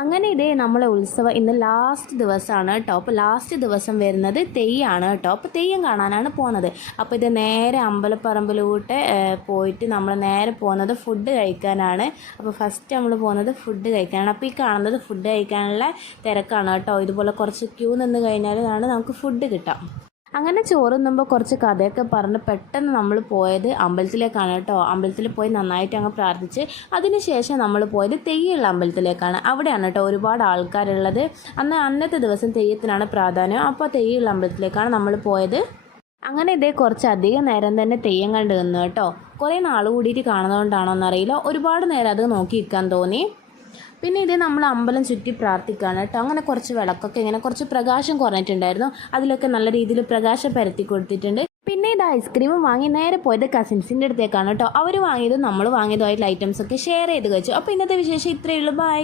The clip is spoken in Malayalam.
അങ്ങനെ ഇതേ നമ്മളെ ഉത്സവം ഇന്ന് ലാസ്റ്റ് ദിവസമാണ് കേട്ടോ. അപ്പോൾ ലാസ്റ്റ് ദിവസം വരുന്നത് തെയ്യമാണ് കേട്ടോ. അപ്പോൾ തെയ്യം കാണാനാണ് പോകുന്നത്. അപ്പോൾ ഇത് നേരെ അമ്പലപ്പറമ്പിലൂടെ പോയിട്ട് നമ്മൾ നേരെ പോകുന്നത് ഫുഡ് കഴിക്കാനാണ്. അപ്പോൾ ഫസ്റ്റ് നമ്മൾ പോകുന്നത് ഫുഡ് കഴിക്കാനാണ്. അപ്പോൾ ഈ കാണുന്നത് ഫുഡ് കഴിക്കാനുള്ള തിരക്കാണ് കേട്ടോ. ഇതുപോലെ കുറച്ച് ക്യൂ നിന്ന് കഴിഞ്ഞാലാണ് നമുക്ക് ഫുഡ് കിട്ടാം. അങ്ങനെ ചോറ് തിന്നുമ്പോൾ കുറച്ച് കഥയൊക്കെ പറഞ്ഞ് പെട്ടെന്ന് നമ്മൾ പോയത് അമ്പലത്തിലേക്കാണ് കേട്ടോ. അമ്പലത്തിൽ പോയി നന്നായിട്ട് അങ്ങ് പ്രാർത്ഥിച്ച് അതിനുശേഷം നമ്മൾ പോയത് തെയ്യമുള്ള അമ്പലത്തിലേക്കാണ്. അവിടെയാണ് കേട്ടോ ഒരുപാട് ആൾക്കാരുള്ളത്. അന്നത്തെ ദിവസം തെയ്യത്തിനാണ് പ്രാധാന്യം. അപ്പോൾ തെയ്യമുള്ള അമ്പലത്തിലേക്കാണ് നമ്മൾ പോയത്. അങ്ങനെ ഇതേ കുറച്ച് അധികം നേരം തന്നെ തെയ്യം കണ്ടു നിന്നു കേട്ടോ. കുറേ നാൾ കൂടിയിട്ട് കാണുന്നതുകൊണ്ടാണോ എന്നറിയില്ല, ഒരുപാട് നേരം അത് നോക്കി നിൽക്കാൻ തോന്നി. പിന്നെ ഇത് നമ്മൾ അമ്പലം ചുറ്റി പ്രാർത്ഥിക്കുകയാണ് കേട്ടോ. അങ്ങനെ കുറച്ച് വിളക്കൊക്കെ ഇങ്ങനെ കുറച്ച് പ്രകാശം കുറഞ്ഞിട്ടുണ്ടായിരുന്നു, അതിലൊക്കെ നല്ല രീതിയിൽ പ്രകാശം പരത്തി കൊടുത്തിട്ടുണ്ട്. പിന്നെ ഇത് ഐസ്ക്രീമും വാങ്ങി നേരെ പോയത് കസിൻസിൻ്റെ അടുത്തേക്കാണ് കേട്ടോ. അവർ വാങ്ങിയതും നമ്മൾ വാങ്ങിയതുമായിട്ടുള്ള ഐറ്റംസ് ഒക്കെ ഷെയർ ചെയ്ത് കഴിച്ചു. അപ്പോൾ ഇന്നത്തെ വിശേഷം ഇത്രയേ ഉള്ളൂ. ബൈ.